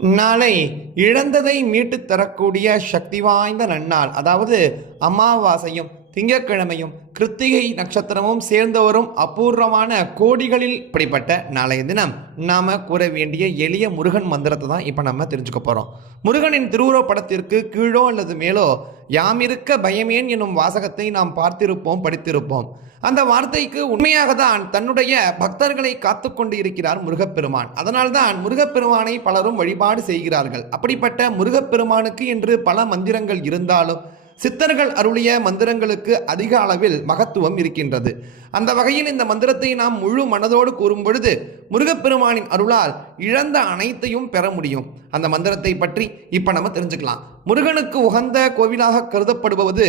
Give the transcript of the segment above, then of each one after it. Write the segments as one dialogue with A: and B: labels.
A: நாளை இழந்ததை மீட்டுத் தரக்கூடிய சக்தி வாய்ந்த நன்னாள். அதாவது அமாவாசையும் திங்கட்கிழமையும் கிருத்திகை நட்சத்திரமும் சேர்ந்து வரும் அபூர்வமான கோடிகளில் இப்படிப்பட்ட நாளைய தினம் நாம் கூற வேண்டிய எளிய முருகன் மந்திரத்தை தான் இப்போ நம்ம தெரிஞ்சுக்க போகிறோம் முருகனின் திருவுருவப் படத்திற்கு கீழோ அல்லது மேலோ யாமிருக்க பயமேன் என்னும் வாசகத்தை நாம் பார்த்திருப்போம் படித்திருப்போம். அந்த வார்த்தைக்கு உண்மையாக தான் தன்னுடைய பக்தர்களை காத்து கொண்டு இருக்கிறார் முருகப்பெருமான். அதனால்தான் முருகப்பெருமானை பலரும் வழிபாடு செய்கிறார்கள். அப்படிப்பட்ட முருகப்பெருமானுக்கு என்று பல மந்திரங்கள் இருந்தாலும் சித்தர்கள் அருளிய மந்திரங்களுக்கு அதிக அளவில் மகத்துவம் இருக்கின்றது. அந்த வகையில் இந்த மந்திரத்தை நாம் முழு மனதோடு கூறும் பொழுது முருகப்பெருமானின் அருளால் இழந்த அனைத்தையும் பெற முடியும். அந்த மந்திரத்தை பற்றி இப்போ நம்ம தெரிஞ்சுக்கலாம். முருகனுக்கு உகந்த கோவிலாக கருதப்படுவது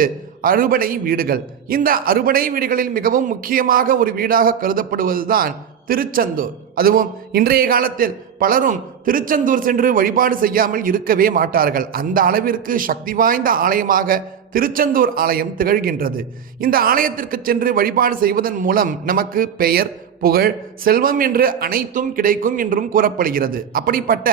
A: அறுபடை வீடுகள். இந்த அறுபடை வீடுகளில் மிகவும் முக்கியமாக ஒரு வீடாக கருதப்படுவதுதான் திருச்செந்தூர். அதுவும் இன்றைய காலத்தில் பலரும் திருச்செந்தூர் சென்று வழிபாடு செய்யாமல் இருக்கவே மாட்டார்கள். அந்த அளவிற்கு சக்தி வாய்ந்த ஆலயமாக திருச்செந்தூர் ஆலயம் திகழ்கின்றது. இந்த ஆலயத்திற்கு சென்று வழிபாடு செய்வதன் மூலம் நமக்கு பெயர் புகழ் செல்வம் என்று அனைத்தும் கிடைக்கும் என்றும் கூறப்படுகிறது. அப்படிப்பட்ட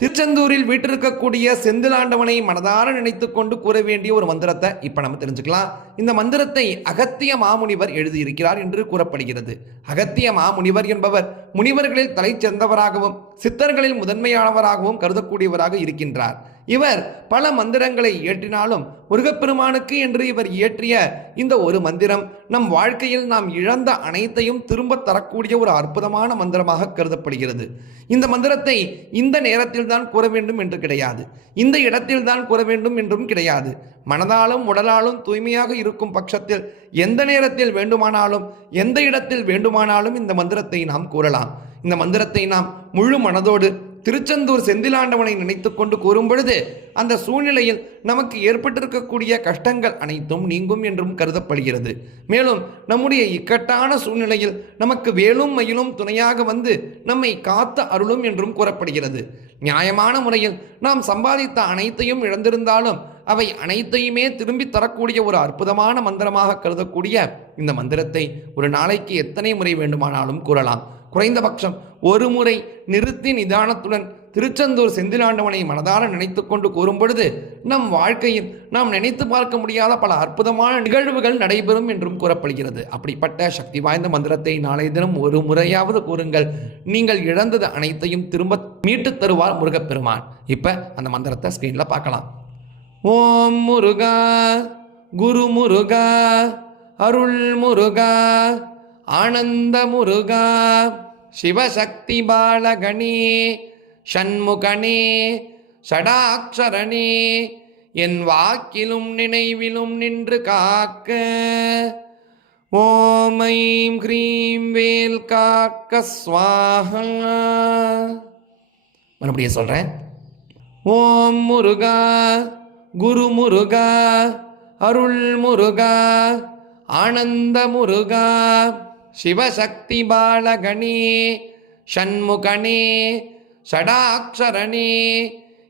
A: திருச்செந்தூரில் வீட்டிருக்கக்கூடிய செந்திலாண்டவனை மனதார நினைத்து கொண்டு கூற வேண்டிய ஒரு மந்திரத்தை இப்போ நம்ம தெரிஞ்சுக்கலாம். இந்த மந்திரத்தை அகத்திய மாமுனிவர் எழுதியிருக்கிறார் என்று கூறப்படுகிறது. அகத்திய மாமுனிவர் என்பவர் முனிவர்களில் தலை சிறந்தவராகவும் சித்தர்களில் முதன்மையானவராகவும் கருதக்கூடியவராக இருக்கின்றார். இவர் பல மந்திரங்களை இயற்றினாலும் முருகப்பெருமானுக்கு என்று இவர் இயற்றிய இந்த ஒரு மந்திரம் நம் வாழ்க்கையில் நாம் இழந்த அனைத்தையும் திரும்ப தரக்கூடிய ஒரு அற்புதமான மந்திரமாக கருதப்படுகிறது. இந்த மந்திரத்தை இந்த நேரத்தில் தான் கூற வேண்டும் என்று கிடையாது. இந்த இடத்தில் தான் கூற வேண்டும் என்றும் கிடையாது. மனதாலும் உடலாலும் தூய்மையாக இருக்கும் பட்சத்தில் எந்த நேரத்தில் வேண்டுமானாலும் எந்த இடத்தில் வேண்டுமானாலும் இந்த மந்திரத்தை நாம் கூறலாம். இந்த மந்திரத்தை நாம் முழு மனதோடு திருச்செந்தூர் செந்திலாண்டவனை நினைத்து கொண்டு கூறும் பொழுது அந்த சூழ்நிலையில் நமக்கு ஏற்பட்டிருக்கக்கூடிய கஷ்டங்கள் அனைத்தும் நீங்கும் என்றும் கருதப்படுகிறது. மேலும் நம்முடைய இக்கட்டான சூழ்நிலையில் நமக்கு வேலும் மயிலும் துணையாக வந்து நம்மை காத்த அருளும் என்றும் கூறப்படுகிறது. நியாயமான முறையில் நாம் சம்பாதித்த அனைத்தையும் இழந்திருந்தாலும் அவை அனைத்தையுமே திரும்பி தரக்கூடிய ஒரு அற்புதமான மந்திரமாக கருதக்கூடிய இந்த மந்திரத்தை ஒரு நாளைக்கு எத்தனை முறை வேண்டுமானாலும் கூறலாம். குறைந்தபட்சம் ஒரு முறை நிறுத்தி நிதானத்துடன் திருச்செந்தூர் செந்திலாண்டவனை மனதார நினைத்து கொண்டு கூறும் பொழுது நம் வாழ்க்கையில் நாம் நினைத்து பார்க்க முடியாத பல அற்புதமான நிகழ்வுகள் நடைபெறும் என்றும் கூறப்படுகிறது. அப்படிப்பட்ட சக்தி வாய்ந்த மந்திரத்தை நாளைய தினம் ஒரு முறையாவது கூறுங்கள். நீங்கள் இழந்தது அனைத்தையும் திரும்ப மீட்டுத் தருவார் முருகப்பெருமான். இப்போ அந்த மந்திரத்தை ஸ்க்ரீனில் பார்க்கலாம். ஓம் முருகா குரு முருகா அருள் முருகா ஆனந்த முருகா சிவசக்தி பாலகணே ஷண்முகனே ஷடாக்ஷரணே என் வாக்கிலும் நினைவிலும் நின்று காக்க ஓம் ஐம் ஹ்ரீம் வேல் காக்க ஸ்வாஹா மறுபடியும் சொல்கிறேன் ஓம் முருகா குரு முருகா அருள் முருகா ஆனந்த முருகா சிவசக்தி பாலகணே ஷண்முகனே ஷடாக்ஷரணே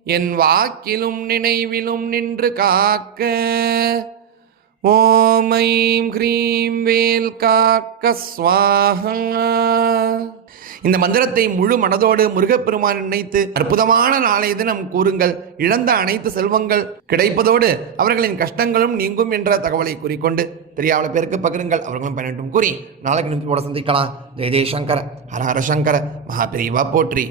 A: என் வாக்கிலும் நினைவிலும் நின்று காக்க. ஓம் ஐம் ஹ்ரீம் வேல் காக்க ஸ்வாஹா இந்த மந்திரத்தை முழு மனதோடு முருகப்பெருமான் நினைத்து அற்புதமான நாளைய தினம் கூறுங்கள். இழந்த அனைத்து செல்வங்கள் கிடைப்பதோடு அவர்களின் கஷ்டங்களும் நீங்கும் என்ற தகவலை கூறிக்கொண்டு தெரியாத பேருக்கு பகிருங்கள். அவர்களும் பயனட்டும் கூறி நாளைக்கு நிமிஷத்தோட சந்திக்கலாம். ஜெய சங்கர ஹர ஹர சங்கர மகாபிரிவா போற்றி.